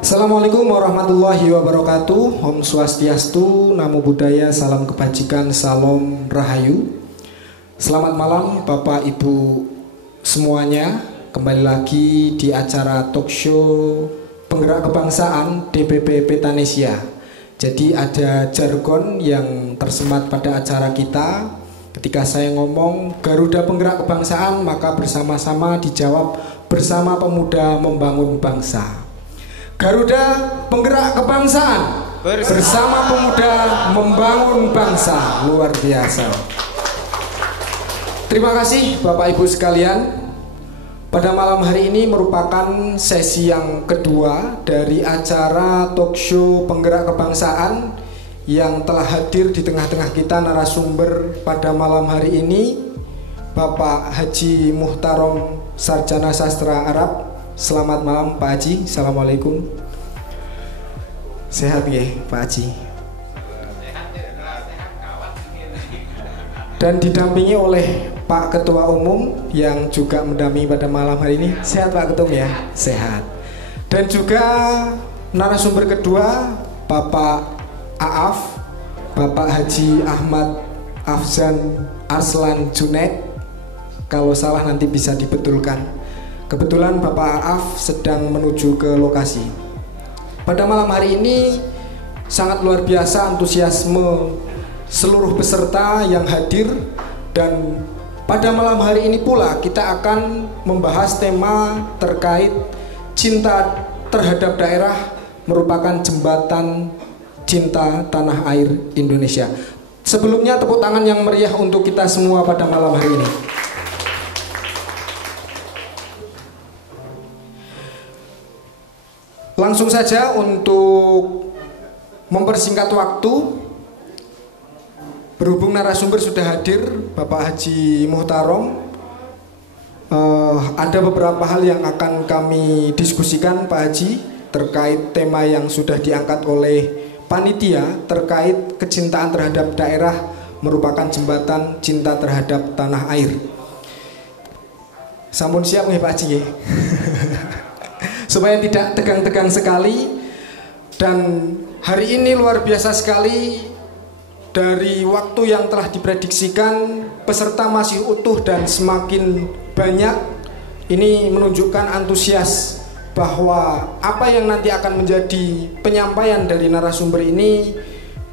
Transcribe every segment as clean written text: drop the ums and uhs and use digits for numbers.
Assalamualaikum warahmatullahi wabarakatuh. Om Swastiastu, Namo Buddhaya, salam kebajikan, salam rahayu. Selamat malam Bapak Ibu semuanya. Kembali lagi di acara talk show Penggerak Kebangsaan DPP Petanesia. Jadi ada jargon yang tersemat pada acara kita. Ketika saya ngomong Garuda Penggerak Kebangsaan, maka bersama-sama dijawab bersama pemuda membangun bangsa. Garuda Penggerak Kebangsaan bersama pemuda membangun bangsa. Luar biasa. Terima kasih Bapak Ibu sekalian. Pada malam hari ini merupakan sesi yang kedua dari acara talk show Penggerak Kebangsaan yang telah hadir di tengah-tengah kita narasumber pada malam hari ini Bapak Haji Muhtarom, Sarjana Sastra Arab. Selamat malam Pak Haji. Assalamualaikum. Sehat ya Pak Haji. Dan didampingi oleh Pak Ketua Umum yang juga mendampingi pada malam hari ini. Sehat Pak Ketum ya? Sehat. Dan juga narasumber kedua Bapak Aaf, Bapak Haji Ahmad Afzan Arslan Junaid. Kalau salah nanti bisa dibetulkan. Kebetulan Bapak Aaf sedang menuju ke lokasi. Pada malam hari ini sangat luar biasa antusiasme seluruh peserta yang hadir. Dan pada malam hari ini pula kita akan membahas tema terkait cinta terhadap daerah merupakan jembatan cinta tanah air Indonesia. Sebelumnya tepuk tangan yang meriah untuk kita semua pada malam hari ini. Langsung saja untuk mempersingkat waktu, berhubung narasumber sudah hadir Bapak Haji Muhtarom, ada beberapa hal yang akan kami diskusikan Pak Haji terkait tema yang sudah diangkat oleh panitia terkait kecintaan terhadap daerah merupakan jembatan cinta terhadap tanah air. Sampun siap nih Pak Haji? Supaya tidak tegang-tegang sekali. Dan hari ini luar biasa sekali. Dari waktu yang telah diprediksikan, peserta masih utuh dan semakin banyak. Ini menunjukkan antusias bahwa apa yang nanti akan menjadi penyampaian dari narasumber ini,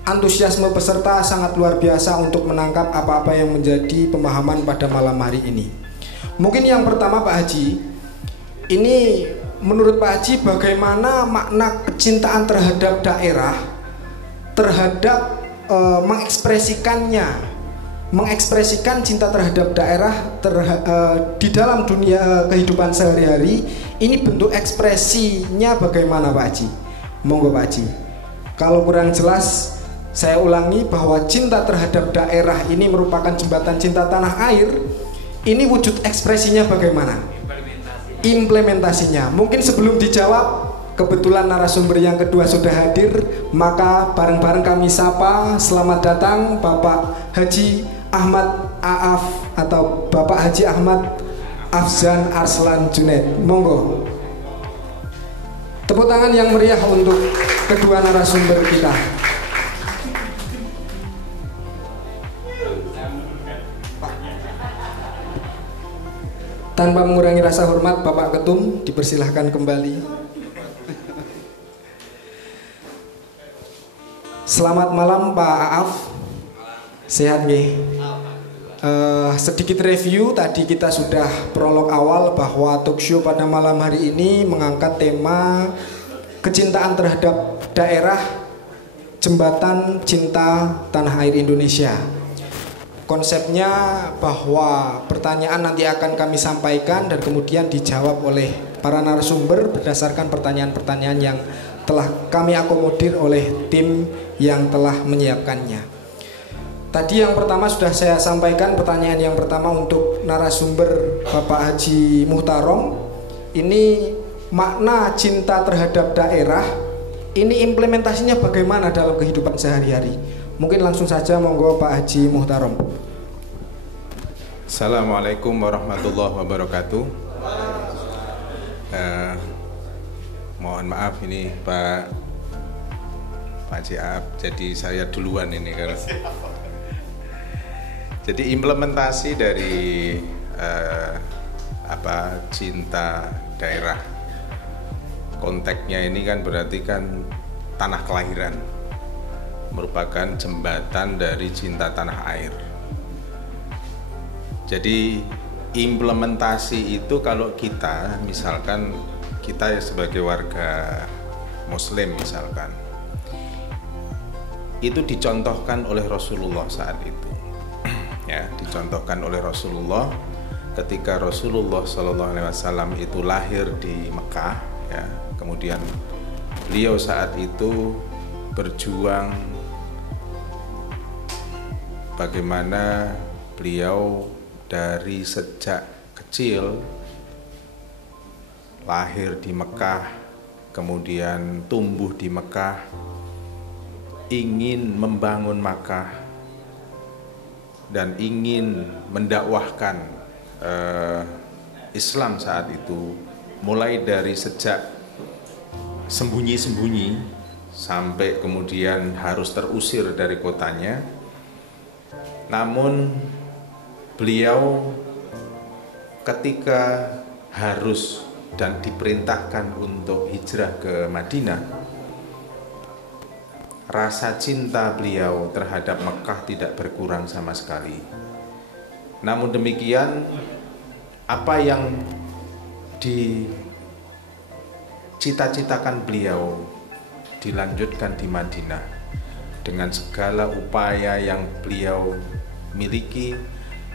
antusiasme peserta sangat luar biasa untuk menangkap apa-apa yang menjadi pemahaman pada malam hari ini. Mungkin yang pertama Pak Haji, ini menurut Pak Haji bagaimana makna kecintaan terhadap daerah, terhadap mengekspresikan cinta terhadap daerah di dalam dunia kehidupan sehari-hari. Ini bentuk ekspresinya bagaimana Pak Haji? Monggo Pak Haji. Kalau kurang jelas saya ulangi bahwa cinta terhadap daerah ini merupakan jembatan cinta tanah air. Ini wujud ekspresinya bagaimana? Implementasinya. Mungkin sebelum dijawab, kebetulan narasumber yang kedua sudah hadir, maka bareng-bareng kami sapa. Selamat datang Bapak Haji Ahmad Aaf atau Bapak Haji Ahmad Afzan Arslan Junaid. Monggo. Tepuk tangan yang meriah untuk kedua narasumber kita. Tanpa mengurangi rasa hormat, Bapak Ketum dipersilahkan kembali. Selamat malam Pak Aaf. Sehat nggih? Sedikit review, tadi kita sudah prolog awal bahwa talk show pada malam hari ini mengangkat tema kecintaan terhadap daerah jembatan cinta tanah air Indonesia. Konsepnya bahwa pertanyaan nanti akan kami sampaikan dan kemudian dijawab oleh para narasumber berdasarkan pertanyaan-pertanyaan yang telah kami akomodir oleh tim yang telah menyiapkannya. Tadi yang pertama sudah saya sampaikan, pertanyaan yang pertama untuk narasumber Bapak Haji Muhtarom. Ini makna cinta terhadap daerah, ini implementasinya bagaimana dalam kehidupan sehari-hari? Mungkin langsung saja monggo Pak Haji Muhtarom. Assalamualaikum warahmatullahi wabarakatuh. Mohon Mohon maaf ini Pak Ciap, jadi saya duluan ini karena. Jadi implementasi dari cinta daerah, konteksnya ini kan berarti kan tanah kelahiran, merupakan jembatan dari cinta tanah air. Jadi implementasi itu kalau kita misalkan kita sebagai warga Muslim misalkan, itu dicontohkan oleh Rasulullah saat itu. Ya, dicontohkan oleh Rasulullah ketika Rasulullah SAW itu lahir di Mekah, ya. Kemudian beliau saat itu berjuang bagaimana beliau dari sejak kecil lahir di Mekah, kemudian tumbuh di Mekah, ingin membangun Mekah dan ingin mendakwahkan Islam saat itu, mulai dari sejak sembunyi-sembunyi sampai kemudian harus terusir dari kotanya. Namun beliau ketika harus dan diperintahkan untuk hijrah ke Madinah, rasa cinta beliau terhadap Mekah tidak berkurang sama sekali. Namun demikian, apa yang dicita-citakan beliau dilanjutkan di Madinah dengan segala upaya yang beliau miliki,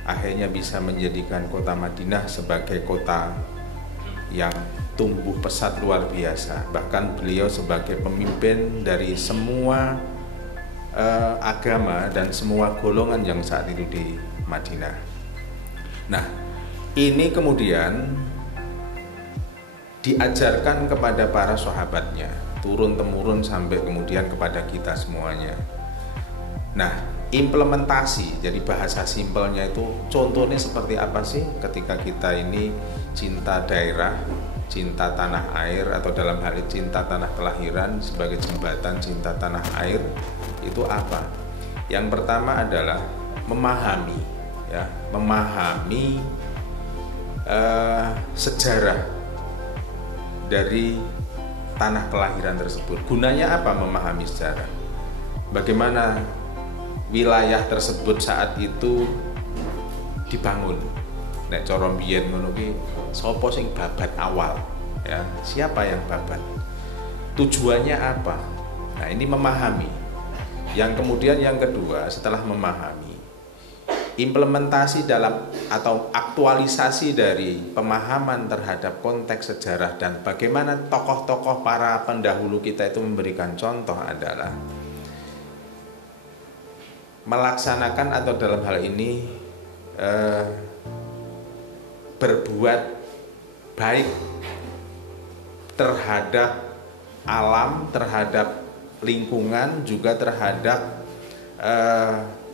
akhirnya bisa menjadikan kota Madinah sebagai kota yang tumbuh pesat luar biasa. Bahkan beliau sebagai pemimpin dari semua agama dan semua golongan yang saat itu di Madinah. Nah, ini kemudian diajarkan kepada para sahabatnya, turun-temurun sampai kemudian kepada kita semuanya. Nah, implementasi, jadi bahasa simpelnya itu contohnya seperti apa sih ketika kita ini cinta daerah, cinta tanah air, atau dalam hal ini cinta tanah kelahiran sebagai jembatan cinta tanah air, itu apa? Yang pertama adalah memahami, ya, memahami sejarah dari tanah kelahiran tersebut. Gunanya apa memahami sejarah? Bagaimana wilayah tersebut saat itu dibangun? Nek cara mbiyen ngono ki, sapa sing babat awal, ya, siapa yang babat, tujuannya apa? Nah, ini memahami. Yang kemudian yang kedua, setelah memahami, implementasi dalam atau aktualisasi dari pemahaman terhadap konteks sejarah dan bagaimana tokoh-tokoh para pendahulu kita itu memberikan contoh adalah melaksanakan atau dalam hal ini berbuat baik terhadap alam, terhadap lingkungan, juga terhadap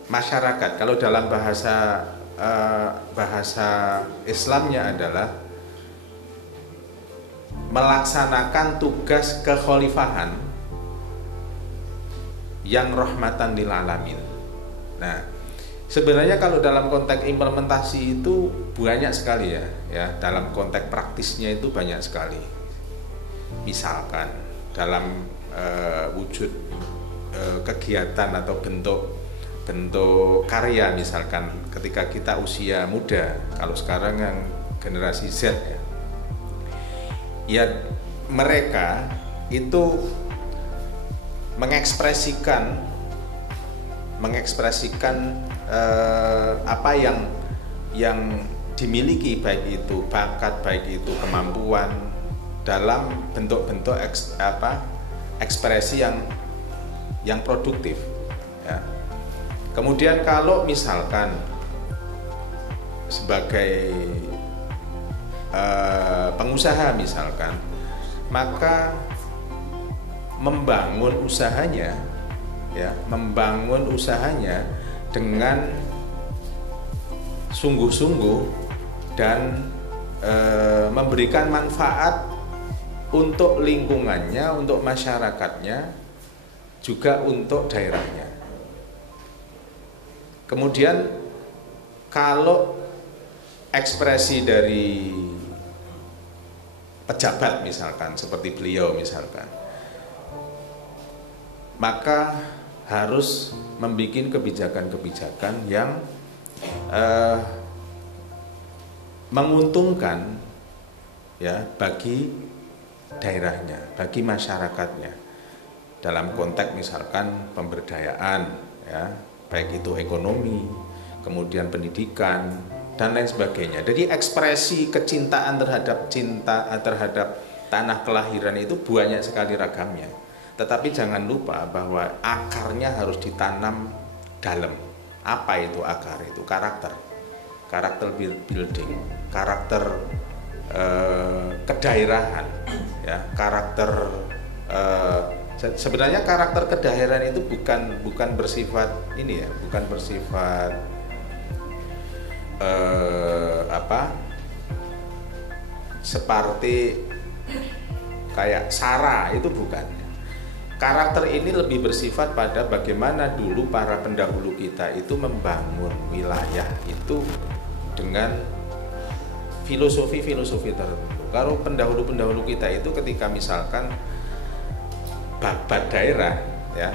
masyarakat. Kalau dalam bahasa Islamnya adalah melaksanakan tugas kekhalifahan yang rahmatan lil alamin. Nah, sebenarnya kalau dalam konteks implementasi itu banyak sekali ya, dalam konteks praktisnya itu banyak sekali. Misalkan dalam wujud kegiatan atau bentuk karya, misalkan ketika kita usia muda, kalau sekarang yang generasi Z ya mereka itu mengekspresikan apa yang dimiliki, baik itu bakat, baik itu kemampuan, dalam bentuk-bentuk ekspresi yang produktif, ya. Kemudian kalau misalkan sebagai pengusaha misalkan, maka membangun usahanya dengan sungguh-sungguh dan memberikan manfaat untuk lingkungannya, untuk masyarakatnya, juga untuk daerahnya. Kemudian kalau ekspresi dari pejabat misalkan, seperti beliau misalkan, maka harus membuat kebijakan-kebijakan yang menguntungkan ya bagi daerahnya, bagi masyarakatnya. Dalam konteks misalkan pemberdayaan ya, baik itu ekonomi, kemudian pendidikan dan lain sebagainya. Jadi ekspresi kecintaan terhadap tanah kelahiran itu banyak sekali ragamnya. Tetapi jangan lupa bahwa akarnya harus ditanam dalam. Apa itu akar? Itu karakter building, karakter kedaerahan, ya, karakter sebenarnya karakter kedaerahan itu bukan bersifat ini ya, bukan bersifat seperti kayak sara, itu bukan. Karakter ini lebih bersifat pada bagaimana dulu para pendahulu kita itu membangun wilayah itu dengan filosofi tertentu. Kalau pendahulu-pendahulu kita itu ketika misalkan babat daerah ya,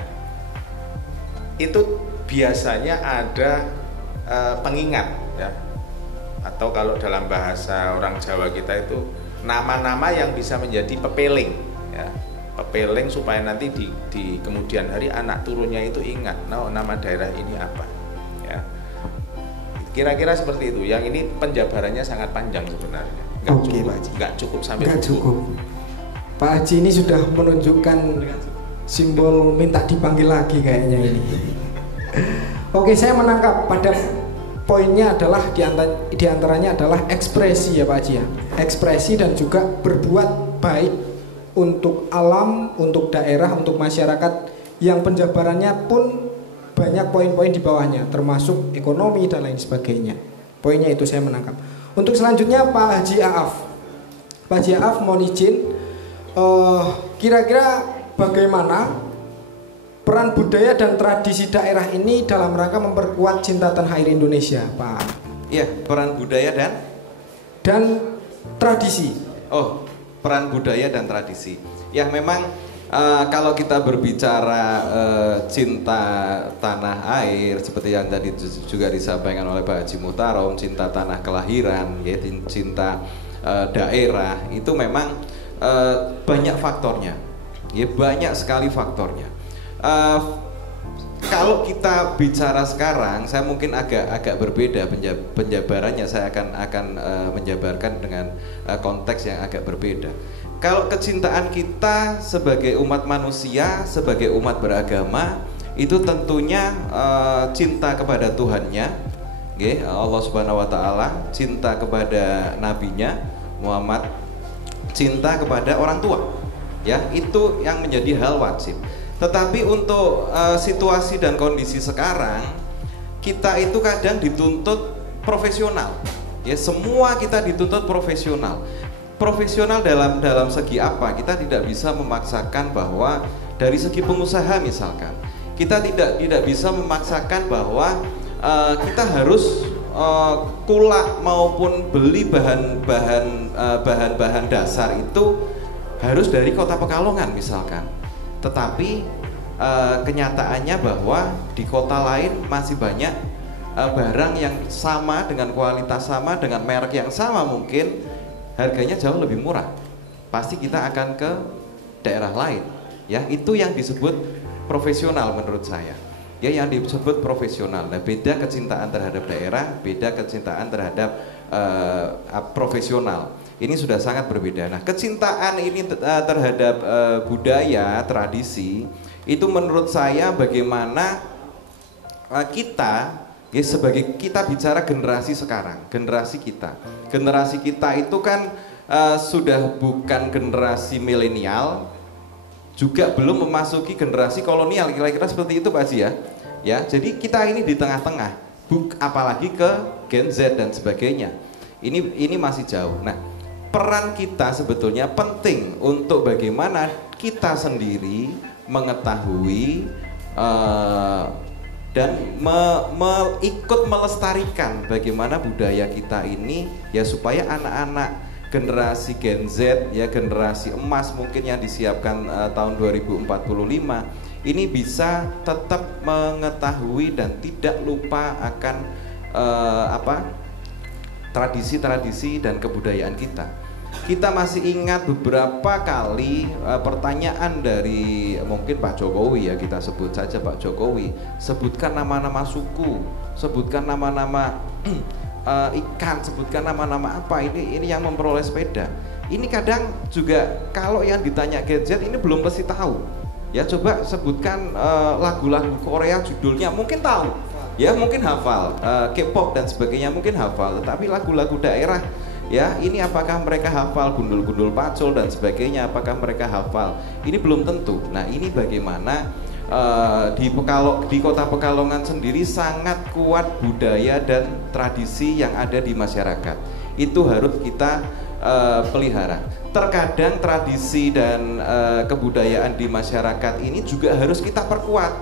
itu biasanya ada pengingat ya, atau kalau dalam bahasa orang Jawa kita itu nama-nama yang bisa menjadi pepeling ya, pepeling supaya nanti di kemudian hari anak turunnya itu ingat, nah nama daerah ini apa ya, kira-kira seperti itu. Yang ini penjabarannya sangat panjang sebenarnya, nggak cukup sampai cukup. Pak Haji ini sudah menunjukkan simbol minta dipanggil lagi kayaknya ini. Oke, saya menangkap pada poinnya adalah diantaranya adalah ekspresi ya Pak Haji ya, ekspresi dan juga berbuat baik untuk alam, untuk daerah, untuk masyarakat, yang penjabarannya pun banyak poin-poin di bawahnya, termasuk ekonomi dan lain sebagainya. Poinnya itu saya menangkap. Untuk selanjutnya Pak Haji Aaf. Pak Haji Aaf mohon izin, kira-kira bagaimana peran budaya dan tradisi daerah ini dalam rangka memperkuat cinta tanah air Indonesia, Pak? Iya, peran budaya dan tradisi. Oh, peran budaya dan tradisi. Ya memang kalau kita berbicara cinta tanah air seperti yang tadi juga disampaikan oleh Pak Haji Muhtarom, cinta tanah kelahiran, ya, cinta daerah, itu memang banyak faktornya, ya, banyak sekali faktornya. Kalau kita bicara sekarang, saya mungkin agak berbeda penjabarannya. Saya akan menjabarkan dengan konteks yang agak berbeda. Kalau kecintaan kita sebagai umat manusia, sebagai umat beragama, itu tentunya cinta kepada Tuhannya, Allah Subhanahu Wa Taala, cinta kepada nabinya Muhammad, cinta kepada orang tua, ya, itu yang menjadi hal wajib. Tetapi untuk situasi dan kondisi sekarang, kita itu kadang dituntut profesional, ya, semua kita dituntut profesional. Profesional dalam segi apa? Kita tidak bisa memaksakan bahwa dari segi pengusaha misalkan, kita tidak bisa memaksakan bahwa kita harus kulak maupun beli bahan-bahan dasar itu harus dari Kota Pekalongan misalkan. Tetapi kenyataannya bahwa di kota lain masih banyak barang yang sama, dengan kualitas sama, dengan merek yang sama, mungkin harganya jauh lebih murah. Pasti kita akan ke daerah lain, ya. Itu yang disebut profesional menurut saya, ya, yang disebut profesional. Nah, beda kecintaan terhadap daerah, beda kecintaan terhadap profesional. Ini sudah sangat berbeda. Nah, kecintaan ini terhadap budaya, tradisi, itu menurut saya bagaimana kita, ya, sebagai kita bicara generasi sekarang, generasi kita itu kan sudah bukan generasi milenial, juga belum memasuki generasi kolonial, kira-kira seperti itu Pak Haji ya. Ya, jadi kita ini di tengah-tengah, apalagi ke Gen Z dan sebagainya. Ini masih jauh. Nah, peran kita sebetulnya penting untuk bagaimana kita sendiri mengetahui dan ikut melestarikan bagaimana budaya kita ini, ya supaya anak-anak generasi Gen Z, ya generasi emas mungkin yang disiapkan tahun 2045 ini bisa tetap mengetahui dan tidak lupa akan tradisi-tradisi dan kebudayaan kita. Kita masih ingat beberapa kali pertanyaan dari mungkin Pak Jokowi, ya kita sebut saja Pak Jokowi, sebutkan nama-nama suku, sebutkan nama-nama ikan, sebutkan nama-nama apa, ini yang memperoleh sepeda. Ini kadang juga kalau yang ditanya gadget ini belum pasti tahu. Ya coba sebutkan lagu-lagu Korea judulnya mungkin tahu, ya mungkin hafal, K-pop dan sebagainya mungkin hafal, tetapi lagu-lagu daerah, ya ini apakah mereka hafal gundul-gundul pacul dan sebagainya, apakah mereka hafal, ini belum tentu. Nah ini bagaimana di kota Pekalongan sendiri sangat kuat budaya dan tradisi yang ada di masyarakat, itu harus kita pelihara. Terkadang tradisi dan kebudayaan di masyarakat ini juga harus kita perkuat.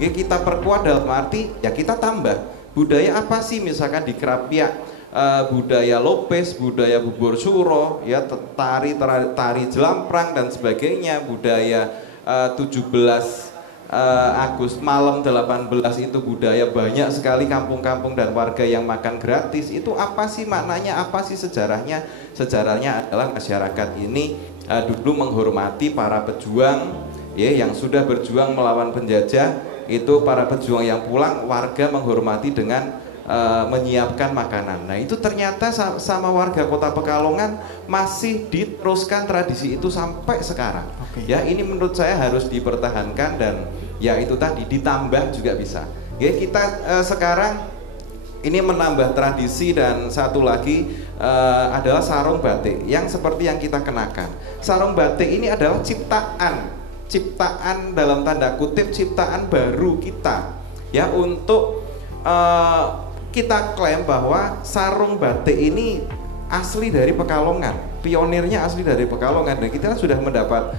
Ya, kita perkuat dalam arti ya kita tambah budaya apa sih, misalkan di Kerapiak budaya Lopes, budaya bubur suro, ya tari jelamprang dan sebagainya, budaya 17 Agustus malam 18 itu budaya banyak sekali kampung-kampung dan warga yang makan gratis. Itu apa sih maknanya, apa sih sejarahnya? Sejarahnya adalah masyarakat ini dulu menghormati para pejuang, ya yang sudah berjuang melawan penjajah. Itu para pejuang yang pulang, warga menghormati dengan menyiapkan makanan. Nah itu ternyata sama warga kota Pekalongan masih diteruskan tradisi itu sampai sekarang. Ya ini menurut saya harus dipertahankan dan ya itu tadi ditambah juga bisa. Ya kita sekarang ini menambah tradisi dan satu lagi adalah sarung batik yang seperti yang kita kenakan. Sarung batik ini adalah ciptaan dalam tanda kutip, ciptaan baru kita, ya untuk kita klaim bahwa sarung batik ini asli dari Pekalongan, pionirnya asli dari Pekalongan, dan kita sudah mendapat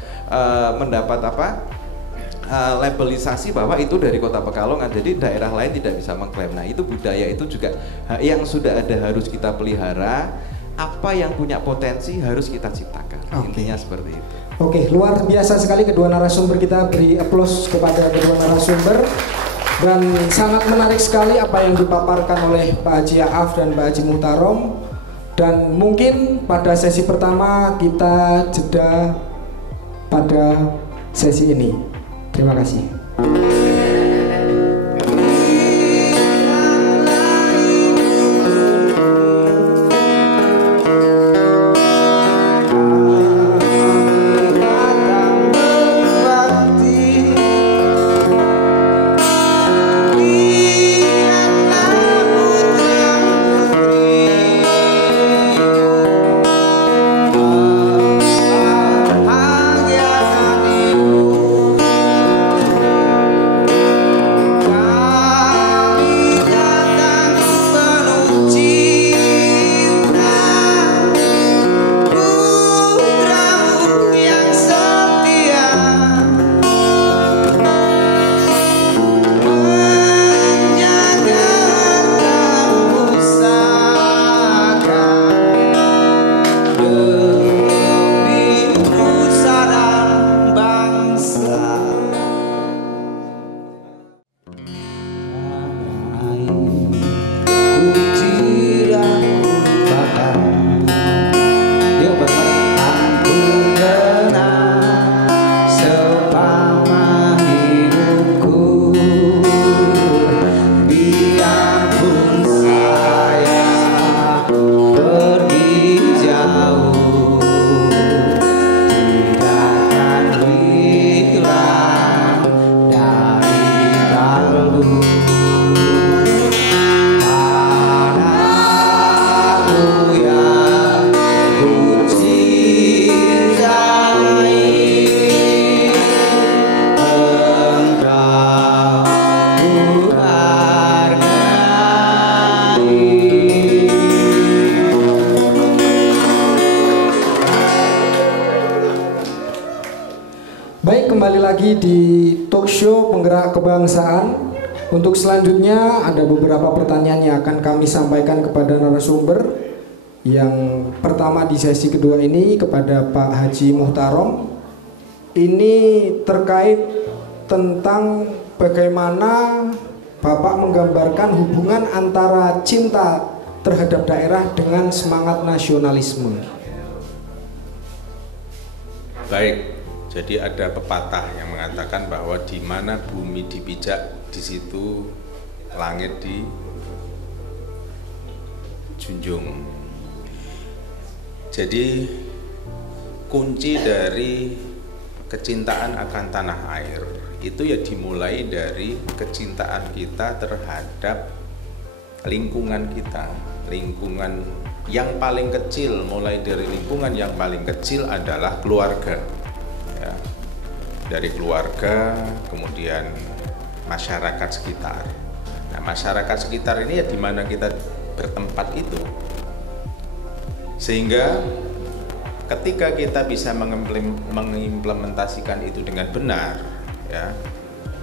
labelisasi bahwa itu dari kota Pekalongan, jadi daerah lain tidak bisa mengklaim. Nah itu budaya itu juga yang sudah ada harus kita pelihara, apa yang punya potensi harus kita ciptakan. Intinya seperti itu. Oke, luar biasa sekali kedua narasumber, kita beri aplaus kepada kedua narasumber. Dan sangat menarik sekali apa yang dipaparkan oleh Pak Haji Aaf dan Pak Haji Muhtarom. Dan mungkin pada sesi pertama kita jeda pada sesi ini. Terima kasih. Baik, kembali lagi di talk show Penggerak Kebangsaan. Untuk selanjutnya ada beberapa pertanyaan yang akan kami sampaikan kepada narasumber. Yang pertama di sesi kedua ini kepada Pak Haji Muhtarom. Ini terkait tentang bagaimana Bapak menggambarkan hubungan antara cinta terhadap daerah dengan semangat nasionalisme. Baik. Jadi ada pepatah yang mengatakan bahwa di mana bumi dipijak, di situ langit dijunjung. Jadi kunci dari kecintaan akan tanah air itu ya dimulai dari kecintaan kita terhadap lingkungan kita. Lingkungan yang paling kecil, mulai dari lingkungan yang paling kecil adalah keluarga. Ya, dari keluarga, kemudian masyarakat sekitar. Nah, masyarakat sekitar ini ya di mana kita bertempat itu. Sehingga ketika kita bisa mengimplementasikan itu dengan benar, ya,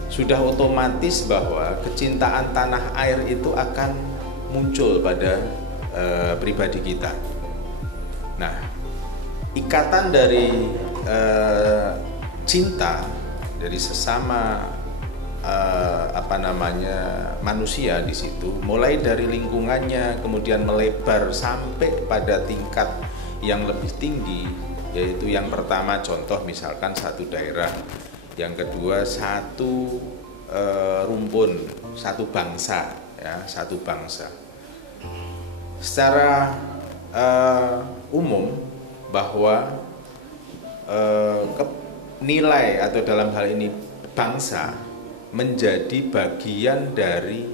sudah otomatis bahwa kecintaan tanah air itu akan muncul pada pribadi kita. Nah, ikatan dari cinta dari sesama manusia di situ, mulai dari lingkungannya kemudian melebar sampai pada tingkat yang lebih tinggi, yaitu yang pertama contoh misalkan satu daerah, yang kedua satu rumpun, satu bangsa, ya, satu bangsa. Secara umum bahwa nilai atau dalam hal ini bangsa menjadi bagian dari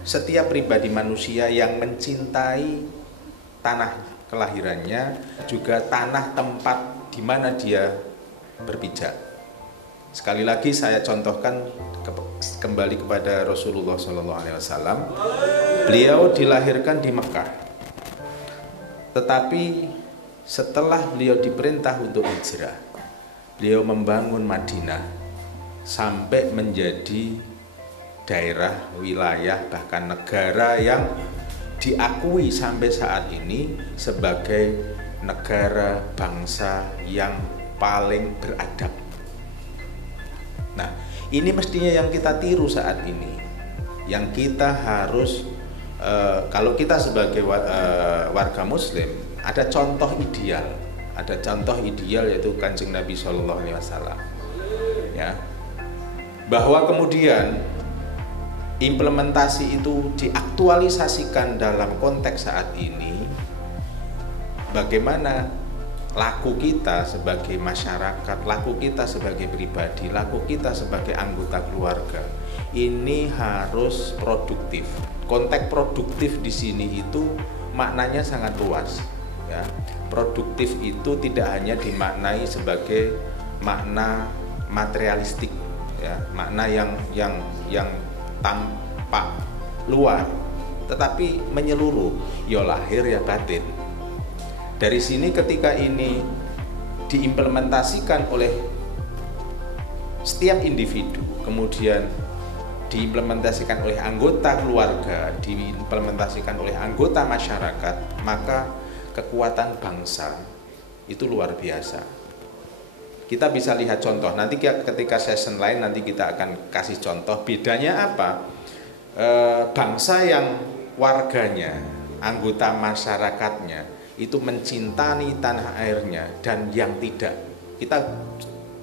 setiap pribadi manusia yang mencintai tanah kelahirannya, juga tanah tempat di mana dia berpijak. Sekali lagi saya contohkan kembali kepada Rasulullah SAW. Beliau dilahirkan di Mekah, tetapi setelah beliau diperintah untuk hijrah, beliau membangun Madinah sampai menjadi daerah, wilayah, bahkan negara yang diakui sampai saat ini sebagai negara bangsa yang paling beradab. Nah, ini mestinya yang kita tiru saat ini, yang kita harus kalau kita sebagai warga Muslim, ada contoh ideal, yaitu Kanjeng Nabi Shallallahu Alaihi Wasallam, ya, bahwa kemudian implementasi itu diaktualisasikan dalam konteks saat ini. Bagaimana laku kita sebagai masyarakat, laku kita sebagai pribadi, laku kita sebagai anggota keluarga ini harus produktif. Konteks produktif di sini itu maknanya sangat luas. Ya, produktif itu tidak hanya dimaknai sebagai makna materialistik, ya, makna yang tampak luar, tetapi menyeluruh, ya lahir ya batin. Dari sini ketika ini diimplementasikan oleh setiap individu, kemudian diimplementasikan oleh anggota keluarga, diimplementasikan oleh anggota masyarakat, maka kekuatan bangsa itu luar biasa. Kita bisa lihat contoh, nanti ketika session lain nanti kita akan kasih contoh bedanya apa. Bangsa yang warganya, anggota masyarakatnya itu mencintai tanah airnya dan yang tidak. Kita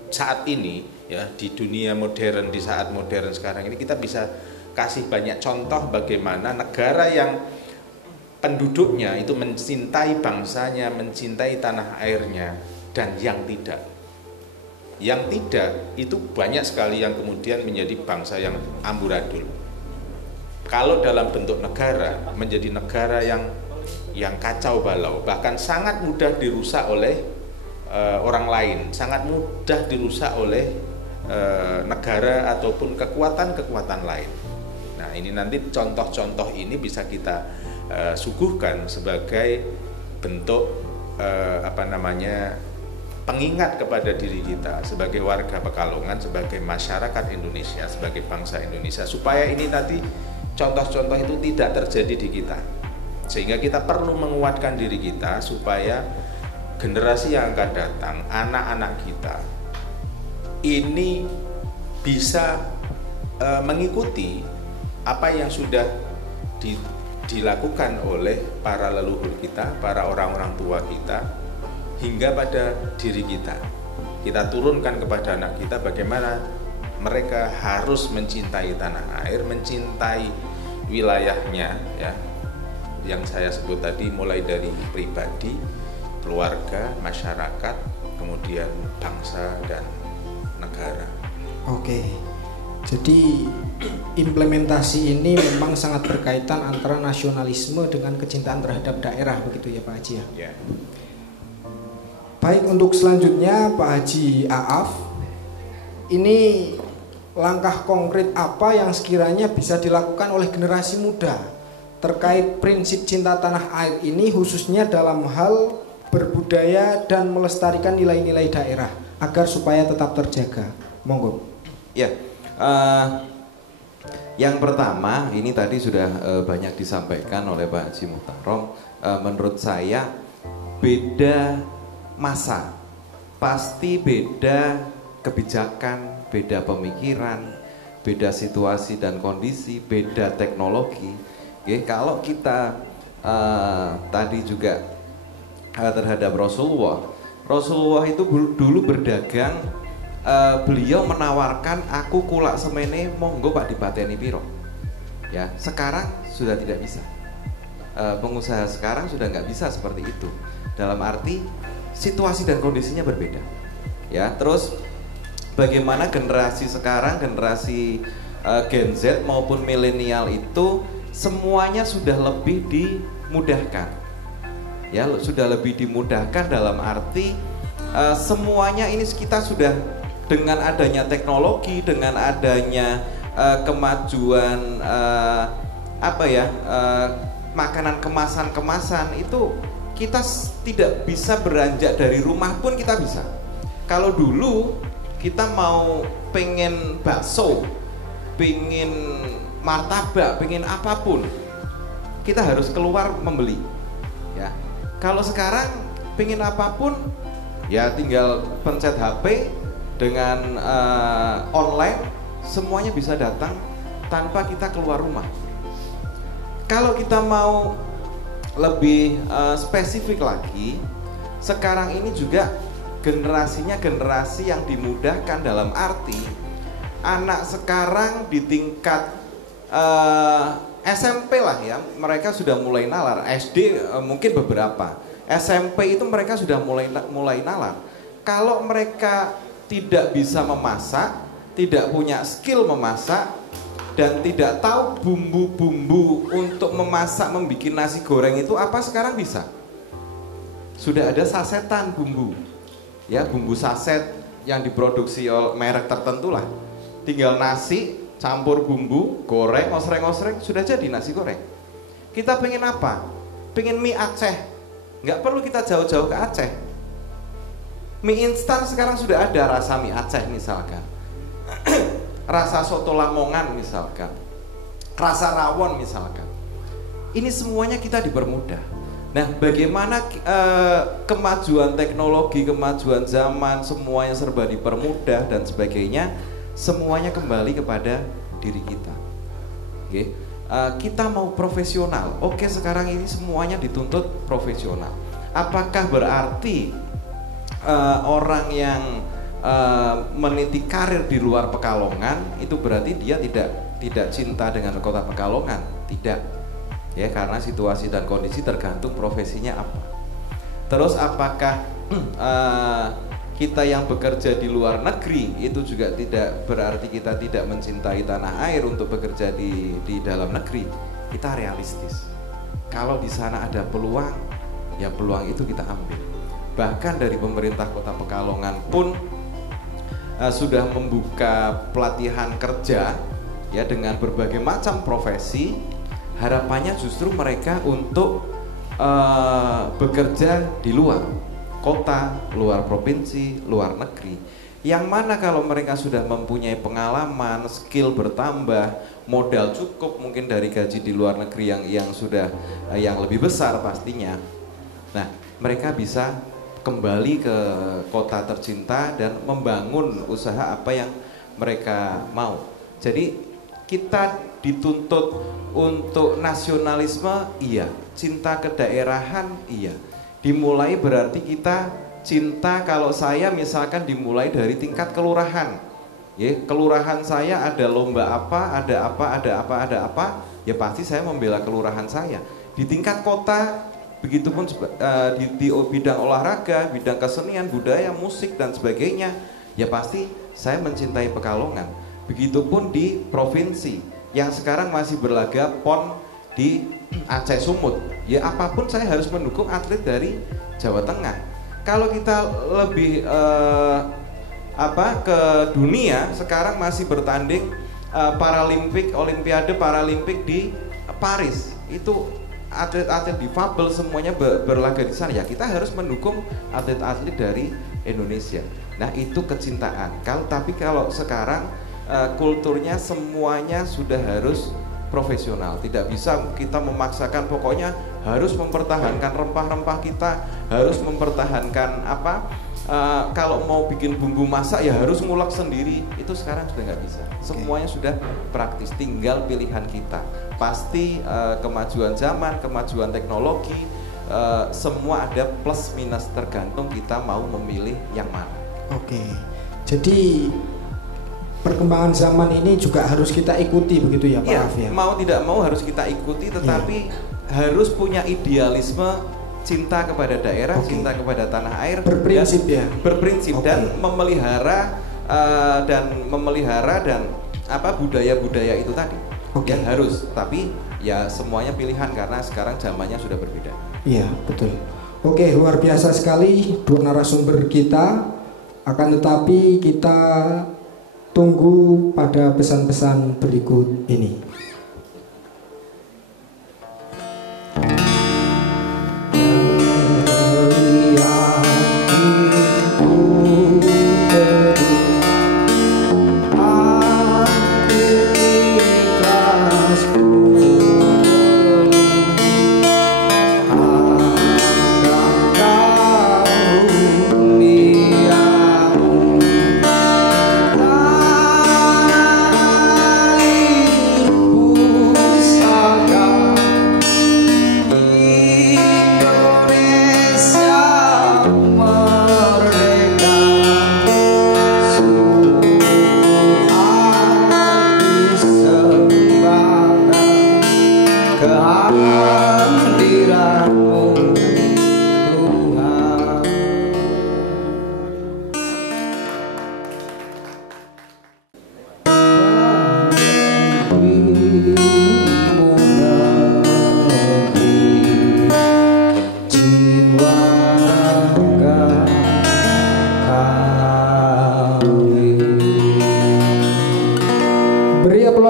saat ini, ya, di dunia modern, di saat modern sekarang ini, kita bisa kasih banyak contoh bagaimana negara yang penduduknya itu mencintai bangsanya, mencintai tanah airnya, dan yang tidak. Yang tidak itu banyak sekali yang kemudian menjadi bangsa yang amburadul. Kalau dalam bentuk negara, menjadi negara yang kacau balau, bahkan sangat mudah dirusak oleh orang lain, sangat mudah dirusak oleh negara ataupun kekuatan-kekuatan lain. Nah, ini nanti contoh-contoh ini bisa kita suguhkan sebagai bentuk pengingat kepada diri kita sebagai warga Pekalongan, sebagai masyarakat Indonesia, sebagai bangsa Indonesia, supaya ini nanti contoh-contoh itu tidak terjadi di kita. Sehingga kita perlu menguatkan diri kita supaya generasi yang akan datang, anak-anak kita ini bisa mengikuti apa yang sudah dilakukan oleh para leluhur kita, para orang-orang tua kita, hingga pada diri kita. Kita turunkan kepada anak kita bagaimana mereka harus mencintai tanah air, mencintai wilayahnya, ya, yang saya sebut tadi, mulai dari pribadi, keluarga, masyarakat, kemudian bangsa dan negara. Oke, jadi implementasi ini memang sangat berkaitan antara nasionalisme dengan kecintaan terhadap daerah, begitu ya Pak Haji ya? Yeah. Baik, untuk selanjutnya Pak Haji Aaf, ini langkah konkret apa yang sekiranya bisa dilakukan oleh generasi muda terkait prinsip cinta tanah air ini, khususnya dalam hal berbudaya dan melestarikan nilai-nilai daerah agar supaya tetap terjaga? Monggo. Ya, yang pertama ini tadi sudah banyak disampaikan oleh Pak Haji Muhtarom. Menurut saya beda masa, pasti beda kebijakan, beda pemikiran, beda situasi dan kondisi, beda teknologi. Oke, kalau kita tadi juga terhadap Rasulullah itu dulu berdagang, beliau menawarkan aku kulak semene monggo Pak dipateni piro. Ya, sekarang sudah tidak bisa. Pengusaha sekarang sudah nggak bisa seperti itu. Dalam arti situasi dan kondisinya berbeda. Ya, terus bagaimana generasi sekarang, generasi Gen Z maupun milenial itu semuanya sudah lebih dimudahkan. Ya, sudah lebih dimudahkan dalam arti semuanya ini kita sudah dengan adanya teknologi, dengan adanya kemajuan makanan kemasan itu kita tidak bisa beranjak dari rumah pun kita bisa. Kalau dulu kita mau pengen bakso, pengen martabak, pengen apapun, kita harus keluar membeli. Ya, kalau sekarang pengen apapun, ya tinggal pencet HP dengan online, semuanya bisa datang tanpa kita keluar rumah. Kalau kita mau lebih spesifik lagi, sekarang ini juga generasinya generasi yang dimudahkan dalam arti anak sekarang di tingkat SMP lah ya, mereka sudah mulai nalar. SD mungkin beberapa, SMP itu mereka sudah mulai nalar. Kalau mereka tidak bisa memasak, tidak punya skill memasak, dan tidak tahu bumbu-bumbu untuk memasak, membuat nasi goreng itu apa, sekarang bisa. Sudah ada sasetan bumbu, ya, bumbu saset yang diproduksi oleh merek tertentu lah. Tinggal nasi, campur bumbu, goreng, ngosreng-ngosreng, sudah jadi nasi goreng. Kita pengen apa? Pengen mie Aceh, nggak perlu kita jauh-jauh ke Aceh. Mie instan sekarang sudah ada rasa mie Aceh misalkan. Rasa soto Lamongan misalkan, rasa rawon misalkan. Ini semuanya kita dipermudah. Nah, bagaimana kemajuan teknologi, kemajuan zaman, semuanya serba dipermudah dan sebagainya, semuanya kembali kepada diri kita. Oke, kita mau profesional. Oke, sekarang ini semuanya dituntut profesional. Apakah berarti orang yang meniti karir di luar Pekalongan itu berarti dia tidak cinta dengan kota Pekalongan? Tidak, ya, karena situasi dan kondisi tergantung profesinya apa. Terus apakah kita yang bekerja di luar negeri itu juga tidak berarti kita tidak mencintai tanah air untuk bekerja di dalam negeri? Kita realistis. Kalau di sana ada peluang, ya peluang itu kita ambil. Bahkan dari pemerintah kota Pekalongan pun sudah membuka pelatihan kerja, ya, dengan berbagai macam profesi. Harapannya justru mereka untuk bekerja di luar. kota, luar provinsi, luar negeri. Yang mana kalau mereka sudah mempunyai pengalaman, skill bertambah, modal cukup mungkin dari gaji di luar negeri yang sudah yang lebih besar pastinya. Nah, mereka bisa kembali ke kota tercinta dan membangun usaha apa yang mereka mau. Jadi kita dituntut untuk nasionalisme, iya. Cinta kedaerahan, iya. Dimulai berarti kita cinta, kalau saya misalkan dimulai dari tingkat kelurahan. Ya, kelurahan saya ada lomba apa, ada apa, ya pasti saya membela kelurahan saya. Di tingkat kota, begitupun di bidang olahraga, bidang kesenian, budaya, musik dan sebagainya, ya pasti saya mencintai Pekalongan. Begitupun di provinsi yang sekarang masih berlaga PON di Aceh Sumut, ya apapun saya harus mendukung atlet dari Jawa Tengah. Kalau kita lebih ke dunia, sekarang masih bertanding Olimpiade Paralimpik di Paris. Itu atlet-atlet difabel semuanya berlaga di sana. Ya kita harus mendukung atlet-atlet dari Indonesia. Nah itu kecintaan. Tapi kalau sekarang kulturnya semuanya sudah harus profesional. Tidak bisa kita memaksakan, pokoknya harus mempertahankan rempah-rempah kita, harus mempertahankan kalau mau bikin bumbu masak ya harus ngulek sendiri. Itu sekarang sudah nggak bisa. Semuanya sudah praktis, tinggal pilihan kita. Pasti kemajuan zaman, kemajuan teknologi, semua ada plus minus, tergantung kita mau memilih yang mana. Oke, jadi perkembangan zaman ini juga harus kita ikuti begitu ya Pak Af ya? Mau tidak mau harus kita ikuti, tetapi harus punya idealisme, cinta kepada daerah, cinta kepada tanah air, berprinsip berprinsip dan memelihara dan budaya-budaya itu tadi. Ya harus, tapi ya semuanya pilihan karena sekarang zamannya sudah berbeda. Iya betul. Oke, luar biasa sekali dua narasumber kita. Akan tetapi kita tunggu pada pesan-pesan berikut ini.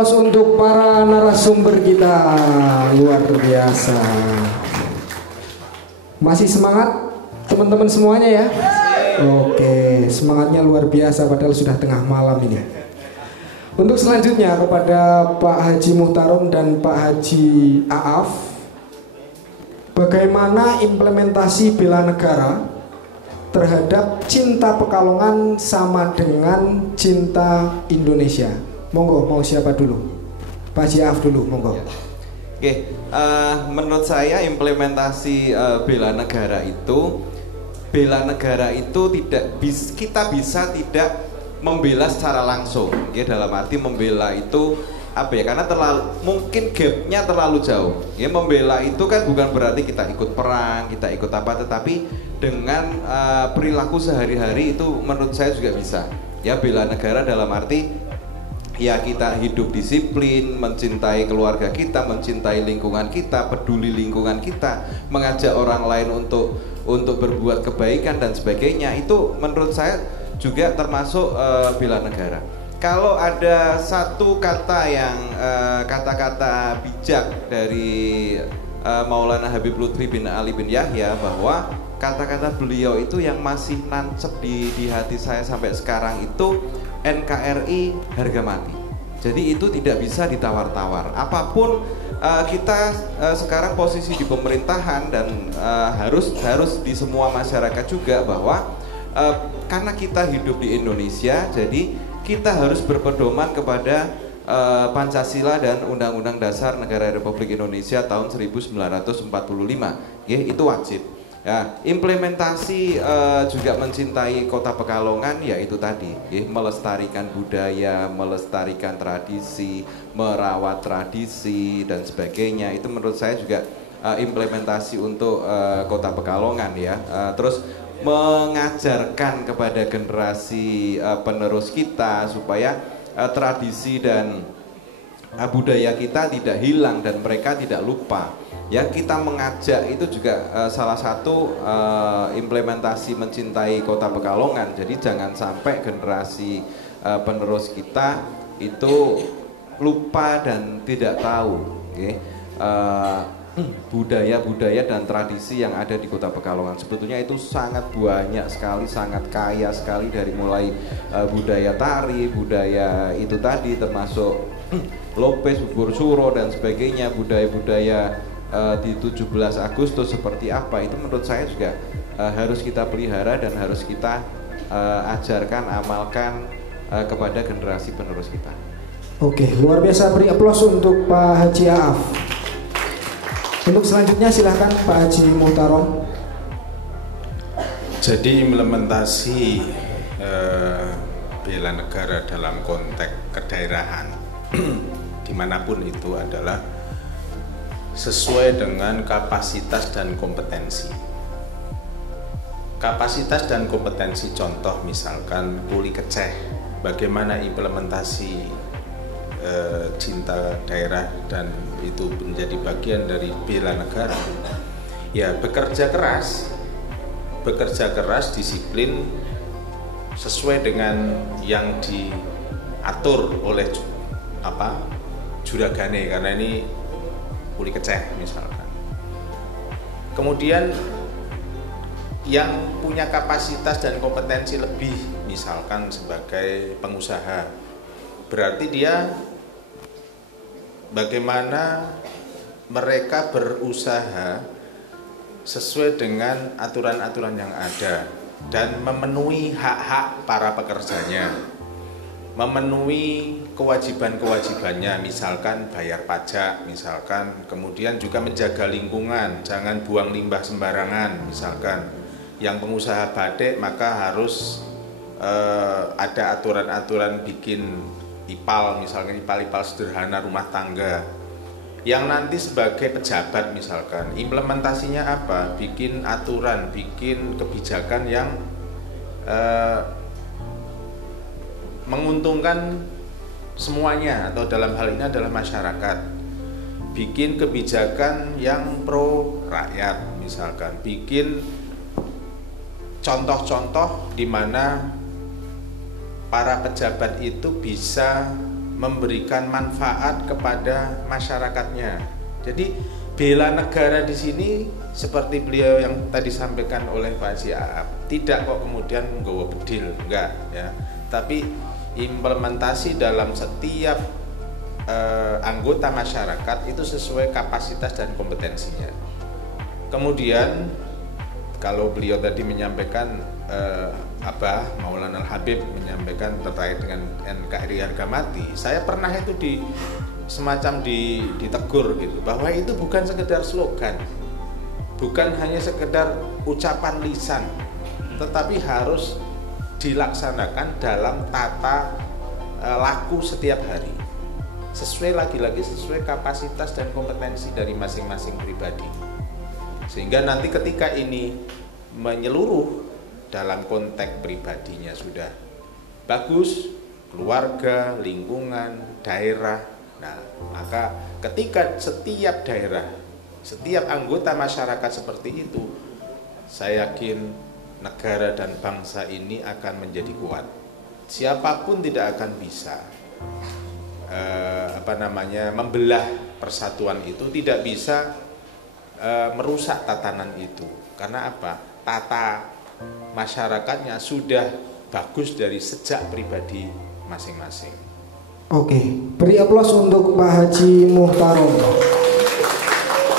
Untuk para narasumber kita, luar biasa. Masih semangat teman-teman semuanya ya? Oke, semangatnya luar biasa padahal sudah tengah malam ini. Untuk selanjutnya kepada Pak Haji Muhtarom dan Pak Haji Aaf, bagaimana implementasi bela negara terhadap cinta Pekalongan sama dengan cinta Indonesia? Monggo, mau siapa dulu? Pak Haji Aaf dulu, monggo. Oke, menurut saya implementasi bela negara itu kita bisa tidak membela secara langsung, ya dalam arti membela itu karena mungkin gapnya terlalu jauh. Ya membela itu kan bukan berarti kita ikut perang, kita ikut tetapi dengan perilaku sehari-hari itu menurut saya juga bisa. Ya bela negara dalam arti ya kita hidup disiplin, mencintai keluarga kita, mencintai lingkungan kita, peduli lingkungan kita, mengajak orang lain untuk berbuat kebaikan dan sebagainya. Itu menurut saya juga termasuk bela negara. Kalau ada satu kata yang kata-kata bijak dari Maulana Habib Lutfi bin Ali bin Yahya, bahwa kata-kata beliau itu yang masih nancep di hati saya sampai sekarang itu NKRI harga mati. Jadi itu tidak bisa ditawar-tawar. Apapun kita sekarang posisi di pemerintahan dan harus di semua masyarakat juga bahwa karena kita hidup di Indonesia, jadi kita harus berpedoman kepada Pancasila dan Undang-Undang Dasar Negara Republik Indonesia tahun 1945. Ya, itu wajib. Ya, implementasi juga mencintai Kota Pekalongan, ya itu tadi, ya, melestarikan budaya, melestarikan tradisi, merawat tradisi dan sebagainya. Itu menurut saya juga implementasi untuk Kota Pekalongan ya. Terus mengajarkan kepada generasi penerus kita supaya tradisi dan budaya kita tidak hilang dan mereka tidak lupa. Ya, kita mengajak itu juga salah satu implementasi mencintai Kota Pekalongan. Jadi jangan sampai generasi penerus kita itu lupa dan tidak tahu, okay? Budaya-budaya dan tradisi yang ada di Kota Pekalongan. Sebetulnya itu sangat banyak sekali, sangat kaya sekali, dari mulai budaya tari, budaya itu tadi termasuk lopes, bubur suro dan sebagainya, budaya-budaya di 17 Agustus seperti apa, itu menurut saya juga harus kita pelihara dan harus kita ajarkan, amalkan kepada generasi penerus kita. Oke, luar biasa, beri aplaus untuk Pak Haji Aaf. Untuk selanjutnya silahkan Pak Haji Muhtarom. Jadi implementasi bela negara dalam konteks kedaerahan dimanapun itu adalah sesuai dengan kapasitas dan kompetensi. Kapasitas dan kompetensi, contoh misalkan Kuli Keceh, bagaimana implementasi cinta daerah dan itu menjadi bagian dari bela negara. Ya, bekerja keras, disiplin sesuai dengan yang diatur oleh juragane, karena ini Kuli Keceh misalkan. Kemudian yang punya kapasitas dan kompetensi lebih, misalkan sebagai pengusaha, berarti dia bagaimana mereka berusaha sesuai dengan aturan-aturan yang ada dan memenuhi hak-hak para pekerjanya, memenuhi kewajiban-kewajibannya, misalkan bayar pajak, misalkan kemudian juga menjaga lingkungan, jangan buang limbah sembarangan, misalkan yang pengusaha batik maka harus ada aturan-aturan bikin IPAL, misalkan IPAL sederhana rumah tangga. Yang nanti sebagai pejabat misalkan implementasinya apa? Bikin aturan, bikin kebijakan yang menguntungkan semuanya, atau dalam hal ini adalah masyarakat. Bikin kebijakan yang pro rakyat misalkan, bikin contoh-contoh di mana para pejabat itu bisa memberikan manfaat kepada masyarakatnya. Jadi bela negara di sini seperti beliau yang tadi sampaikan oleh Pak Haji Aaf, tidak kok kemudian menggawa bedil, enggak ya. Tapi implementasi dalam setiap anggota masyarakat itu sesuai kapasitas dan kompetensinya. Kemudian kalau beliau tadi menyampaikan Abah Maulana Al-Habib menyampaikan terkait dengan NKRI harga mati, saya pernah itu semacam ditegur gitu, bahwa itu bukan sekedar slogan, bukan hanya sekedar ucapan lisan, tetapi harus dilaksanakan dalam tata laku setiap hari, sesuai lagi-lagi sesuai kapasitas dan kompetensi dari masing-masing pribadi, sehingga nanti ketika ini menyeluruh dalam konteks pribadinya sudah bagus, keluarga, lingkungan, daerah. Nah, maka ketika setiap daerah, setiap anggota masyarakat seperti itu, saya yakin negara dan bangsa ini akan menjadi kuat. Siapapun tidak akan bisa membelah persatuan itu, tidak bisa merusak tatanan itu. Karena apa? tata masyarakatnya sudah bagus dari sejak pribadi masing-masing. Oke, beri aplaus untuk Pak Haji Muhtarom.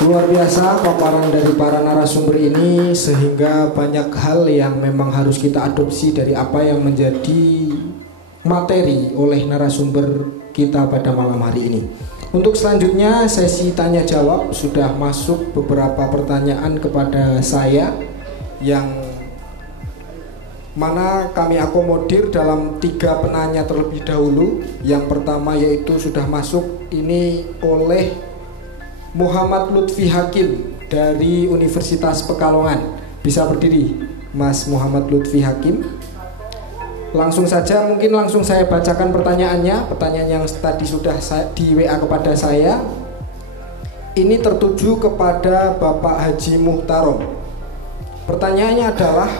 Luar biasa paparan dari para narasumber ini, sehingga banyak hal yang memang harus kita adopsi dari apa yang menjadi materi oleh narasumber kita pada malam hari ini. Untuk selanjutnya sesi tanya jawab, sudah masuk beberapa pertanyaan kepada saya yang mana kami akomodir dalam 3 penanya terlebih dahulu. Yang pertama yaitu sudah masuk ini oleh Muhammad Lutfi Hakim dari Universitas Pekalongan. Bisa berdiri Mas Muhammad Lutfi Hakim. Langsung saja, mungkin langsung saya bacakan pertanyaannya. Pertanyaan yang tadi sudah di WA kepada saya ini tertuju kepada Bapak Haji Muhtarom. Pertanyaannya adalah,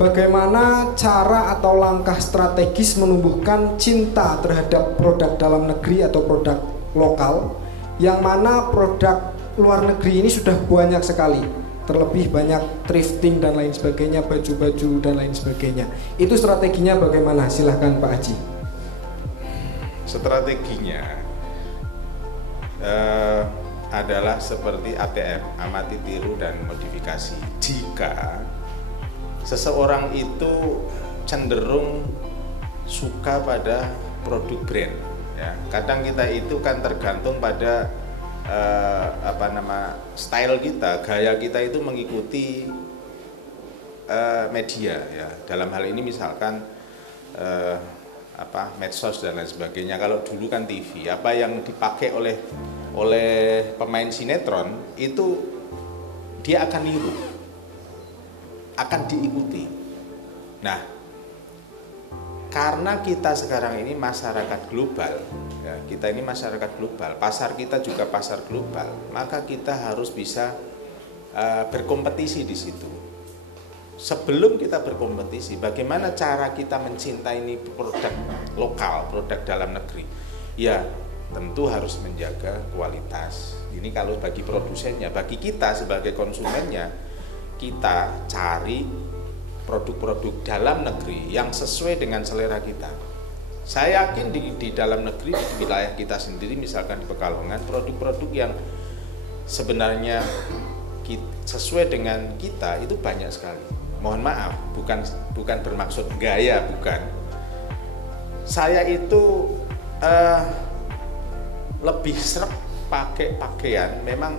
bagaimana cara atau langkah strategis menumbuhkan cinta terhadap produk dalam negeri atau produk lokal, yang mana produk luar negeri ini sudah banyak sekali, terlebih banyak thrifting dan lain sebagainya, baju-baju dan lain sebagainya. Itu strateginya bagaimana? Silahkan Pak Haji. Strateginya adalah seperti ATM, amati, tiru, dan modifikasi. Jika seseorang itu cenderung suka pada produk brand, ya, kadang kita itu kan tergantung pada style kita, gaya kita itu mengikuti media, ya. Dalam hal ini misalkan medsos dan lain sebagainya. Kalau dulu kan TV, apa yang dipakai oleh pemain sinetron itu dia akan niru, akan diikuti. Nah, karena kita sekarang ini masyarakat global, ya, kita ini masyarakat global, pasar kita juga pasar global, maka kita harus bisa berkompetisi di situ. Sebelum kita berkompetisi, bagaimana cara kita mencintai ini produk lokal, produk dalam negeri? Ya, tentu harus menjaga kualitas. Ini kalau bagi produsennya, bagi kita sebagai konsumennya, kita cari produk-produk dalam negeri yang sesuai dengan selera kita. Saya yakin di dalam negeri, di wilayah kita sendiri, misalkan di Pekalongan, produk-produk yang sebenarnya sesuai dengan kita itu banyak sekali. Mohon maaf, bukan bermaksud gaya, bukan. Saya itu lebih sreg pakai pakaian memang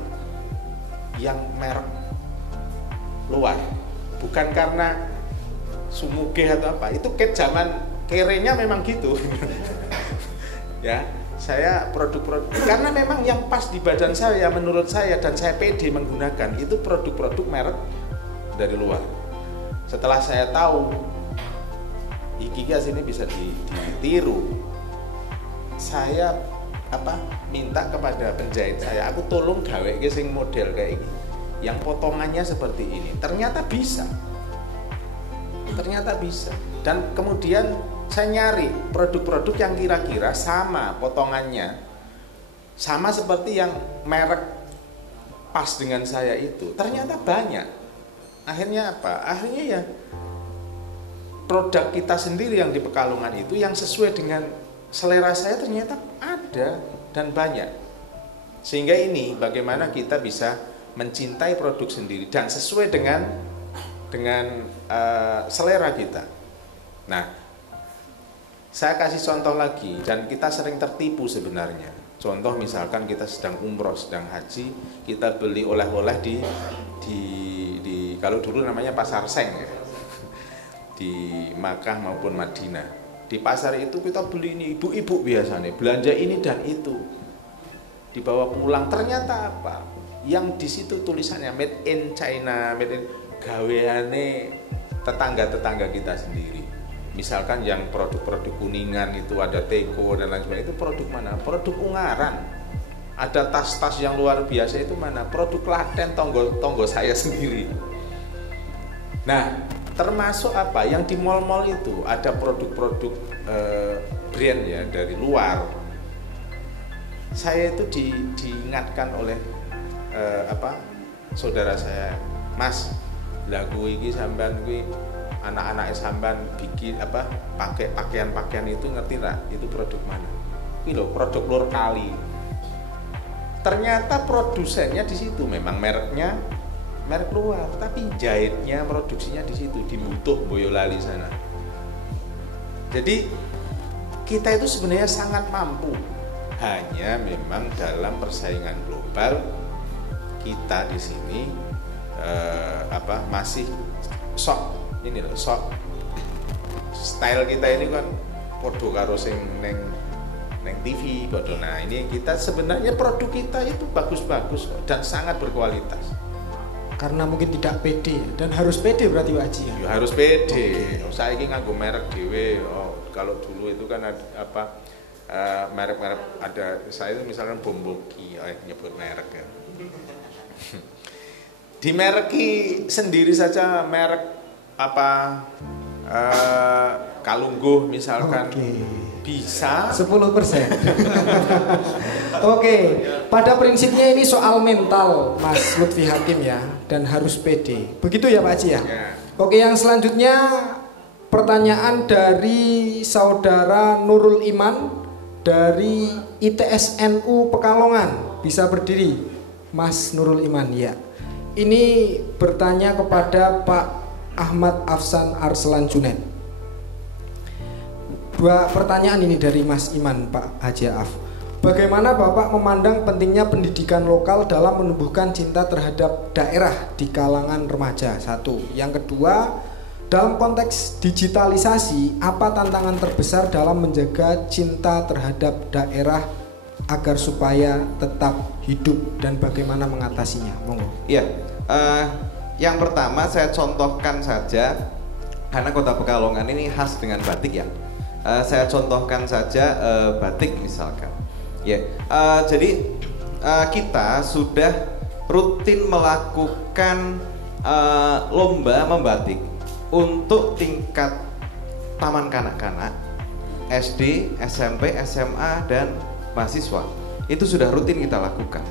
yang merek luar, bukan karena sumuge atau apa, itu ke zaman kerenya memang gitu. Ya, saya produk-produk karena memang yang pas di badan saya, menurut saya, dan saya pede menggunakan itu produk-produk merek dari luar. Setelah saya tahu iki sini bisa ditiru, saya minta kepada penjahit saya, aku tolong gawe sing model kayak ini, yang potongannya seperti ini. Ternyata bisa. Dan kemudian saya nyari produk-produk yang kira-kira sama potongannya, sama seperti yang merek pas dengan saya itu. Ternyata banyak. Akhirnya apa? Akhirnya ya produk kita sendiri yang di Pekalongan itu yang sesuai dengan selera saya ternyata ada dan banyak. Sehingga ini bagaimana kita bisa mencintai produk sendiri dan sesuai dengan selera kita. Nah, saya kasih contoh lagi, dan kita sering tertipu sebenarnya. Contoh misalkan kita sedang umroh, sedang haji, kita beli oleh-oleh di kalau dulu namanya pasar Seng, ya, di Makkah maupun Madinah. Di pasar itu kita beli ini, ibu-ibu biasanya belanja ini dan itu, dibawa pulang. Ternyata apa? Yang di situ tulisannya made in China, made in gaweane tetangga-tetangga kita sendiri. Misalkan yang produk-produk Kuningan itu ada Teko dan lain sebagainya, itu produk mana? Produk Ungaran. Ada tas-tas yang luar biasa itu mana? Produk Klaten, tonggo saya sendiri. Nah, termasuk apa? Yang di mall-mall itu ada produk-produk brand ya dari luar. Saya itu diingatkan oleh saudara saya, Mas, Lah kuwi iki sampean kuwi anak-anak sampean bikin apa pakai pakaian-pakaian itu ngerti tak? Itu produk mana? Kuwi lho produk Lur Kali. Ternyata produsennya di situ, memang mereknya merek luar, tapi jahitnya, produksinya di situ di Mutuh Boyolali sana. Jadi kita itu sebenarnya sangat mampu, hanya memang dalam persaingan global kita di sini masih sok ini loh, sok style kita ini kan podo karo sing neng TV podo. Nah ini kita sebenarnya produk kita itu bagus-bagus dan sangat berkualitas. Karena mungkin tidak pede dan harus pede berarti Pak Haji ya? Ya harus pede. Saya ini nganggo merek dhewe. Kalau dulu itu kan ada merek-merek ada, saya itu misalkan Bomboki, nyebut merek ya. Dimereki sendiri saja merek Kalungguh misalkan. Bisa 10%. Oke, pada prinsipnya ini soal mental Mas Lutfi Hakim ya, dan harus pede. Begitu ya Pak Haji ya? Oke, yang selanjutnya pertanyaan dari saudara Nurul Iman dari ITSNU Pekalongan. Bisa berdiri Mas Nurul Iman ya. Ini bertanya kepada Pak Ahmad Afsan Arslan Junaid. Dua pertanyaan ini dari Mas Iman, Pak Haji Af. Bagaimana Bapak memandang pentingnya pendidikan lokal dalam menumbuhkan cinta terhadap daerah di kalangan remaja? Satu. Yang kedua, dalam konteks digitalisasi, apa tantangan terbesar dalam menjaga cinta terhadap daerah agar supaya tetap hidup dan bagaimana mengatasinya? Monggo. Iya, yang pertama saya contohkan saja, karena Kota Pekalongan ini khas dengan batik ya. Saya contohkan saja batik misalkan. Ya, jadi kita sudah rutin melakukan lomba membatik untuk tingkat taman kanak-kanak, SD, SMP, SMA dan mahasiswa. Itu sudah rutin kita lakukan.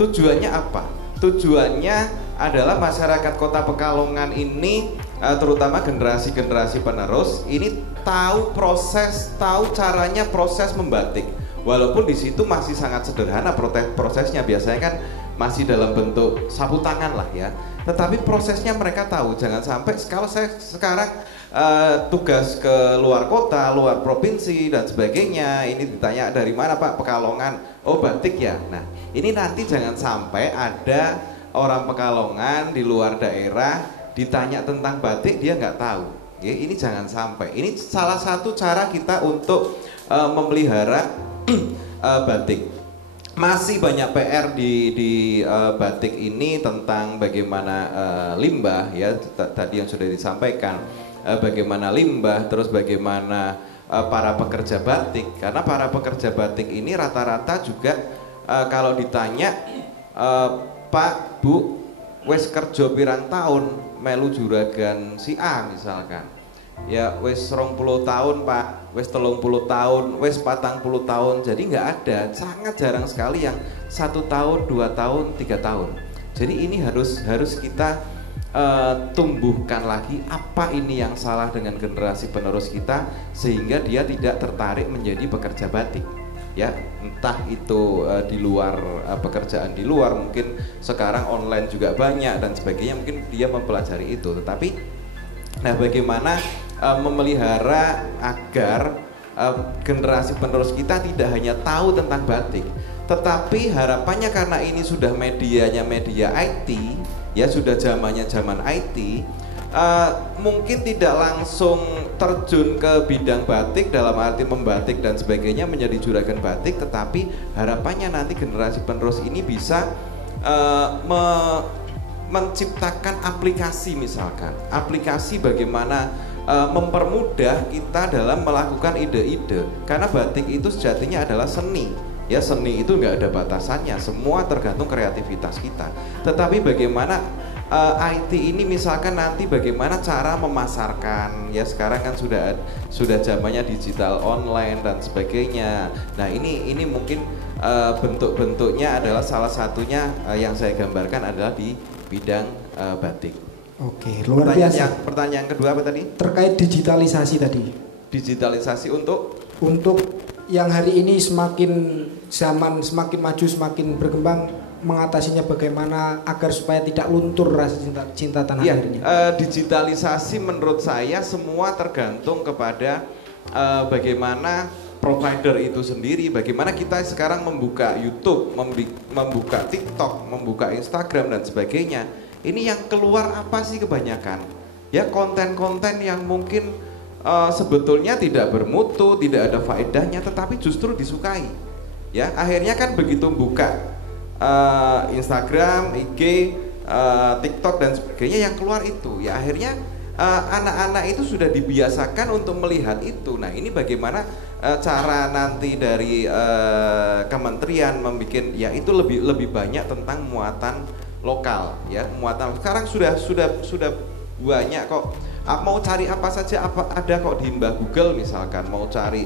Tujuannya apa? Tujuannya adalah masyarakat Kota Pekalongan ini, terutama generasi-generasi penerus ini tahu caranya proses membatik. Walaupun di situ masih sangat sederhana prosesnya, biasanya kan masih dalam bentuk sapu tangan lah ya. Tetapi prosesnya mereka tahu. Jangan sampai kalau saya sekarang tugas ke luar kota, luar provinsi dan sebagainya, ini ditanya dari mana Pak? Pekalongan. Oh batik ya. Nah ini nanti jangan sampai ada orang Pekalongan di luar daerah ditanya tentang batik dia nggak tahu. Ya, ini jangan sampai. Ini salah satu cara kita untuk memelihara batik. Masih banyak PR di batik ini tentang bagaimana limbah ya, tadi yang sudah disampaikan, bagaimana limbah, terus bagaimana para pekerja batik. Karena para pekerja batik ini rata-rata juga kalau ditanya, Pak, Bu, wes kerja pirang tahun melu juragan si A misalkan. Ya wes 20 tahun Pak, wes 30 tahun, wes 40 tahun. Jadi nggak ada, sangat jarang sekali yang 1 tahun, 2 tahun, 3 tahun. Jadi ini harus kita tumbuhkan lagi apa ini yang salah dengan generasi penerus kita sehingga dia tidak tertarik menjadi pekerja batik. Ya, entah itu di luar pekerjaan di luar, mungkin sekarang online juga banyak dan sebagainya, mungkin dia mempelajari itu. Tetapi nah bagaimana memelihara agar generasi penerus kita tidak hanya tahu tentang batik, tetapi harapannya karena ini sudah medianya media IT, ya sudah zamannya zaman IT, mungkin tidak langsung terjun ke bidang batik dalam arti membatik dan sebagainya menjadi juragan batik, tetapi harapannya nanti generasi penerus ini bisa menciptakan aplikasi, misalkan aplikasi bagaimana mempermudah kita dalam melakukan ide-ide, karena batik itu sejatinya adalah seni. Ya, seni itu nggak ada batasannya, semua tergantung kreativitas kita. Tetapi bagaimana IT ini misalkan nanti bagaimana cara memasarkan, ya sekarang kan sudah zamannya digital online dan sebagainya. Nah ini mungkin bentuk-bentuknya adalah salah satunya yang saya gambarkan adalah di bidang batik. Oke, luar biasa. Pertanyaan kedua apa tadi? Terkait digitalisasi tadi. Digitalisasi untuk yang hari ini semakin zaman semakin maju, semakin berkembang, mengatasinya bagaimana agar supaya tidak luntur rasa cinta tanah airnya. Digitalisasi menurut saya semua tergantung kepada bagaimana provider itu sendiri, bagaimana kita sekarang membuka YouTube, membuka TikTok, membuka Instagram dan sebagainya. Ini yang keluar apa sih kebanyakan? Ya konten-konten yang mungkin sebetulnya tidak bermutu, tidak ada faedahnya, tetapi justru disukai. Ya akhirnya kan begitu buka Instagram, IG, TikTok dan sebagainya yang keluar itu, ya akhirnya anak-anak itu sudah dibiasakan untuk melihat itu. Nah ini bagaimana cara nanti dari kementerian membuat ya itu lebih banyak tentang muatan lokal, ya muatan sekarang sudah banyak kok. Mau cari apa saja ada kok di Mbah Google misalkan, mau cari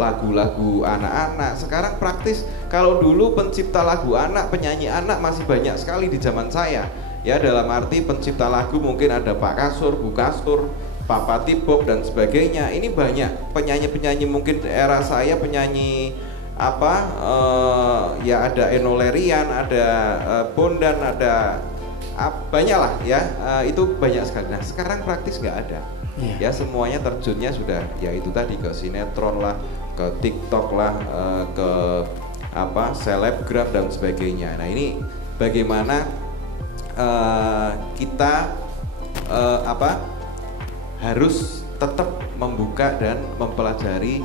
lagu-lagu anak-anak sekarang praktis. Kalau dulu pencipta lagu anak, penyanyi anak masih banyak sekali di zaman saya, ya dalam arti pencipta lagu mungkin ada Pak Kasur, Bu Kasur, Papa Tibok dan sebagainya. Ini banyak penyanyi-penyanyi mungkin era saya, penyanyi ya ada Eno Lerian, ada Bondan, ada banyak lah ya, itu banyak sekali. Nah sekarang praktis nggak ada, ya semuanya terjunnya sudah ya itu tadi ke sinetron lah, ke TikTok lah, ke selebgram dan sebagainya. Nah ini bagaimana kita harus tetap membuka dan mempelajari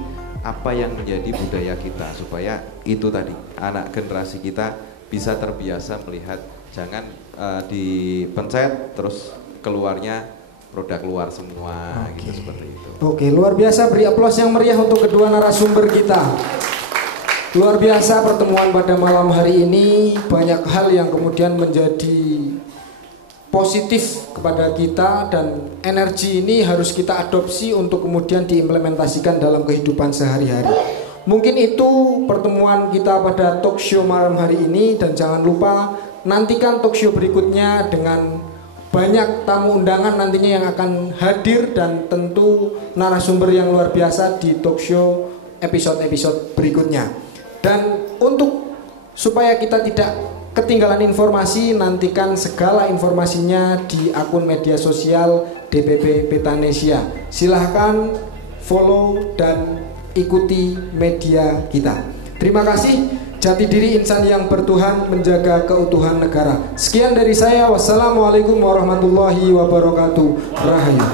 apa yang menjadi budaya kita supaya itu tadi anak generasi kita bisa terbiasa melihat, jangan dipencet terus keluarnya produk luar semua. Gitu seperti itu. Oke, luar biasa, beri aplaus yang meriah untuk kedua narasumber kita. Luar biasa pertemuan pada malam hari ini, banyak hal yang kemudian menjadi positif kepada kita dan energi ini harus kita adopsi untuk kemudian diimplementasikan dalam kehidupan sehari-hari. Mungkin itu pertemuan kita pada talk show malam hari ini, dan jangan lupa nantikan talk show berikutnya dengan banyak tamu undangan nantinya yang akan hadir dan tentu narasumber yang luar biasa di talk show episode-episode berikutnya. Dan untuk supaya kita tidak ketinggalan informasi, nantikan segala informasinya di akun media sosial DPP Petanesia. Silahkan follow dan ikuti media kita. Terima kasih. Jati diri insan yang bertuhan, menjaga keutuhan negara. Sekian dari saya. Wassalamualaikum warahmatullahi wabarakatuh. Rahayu.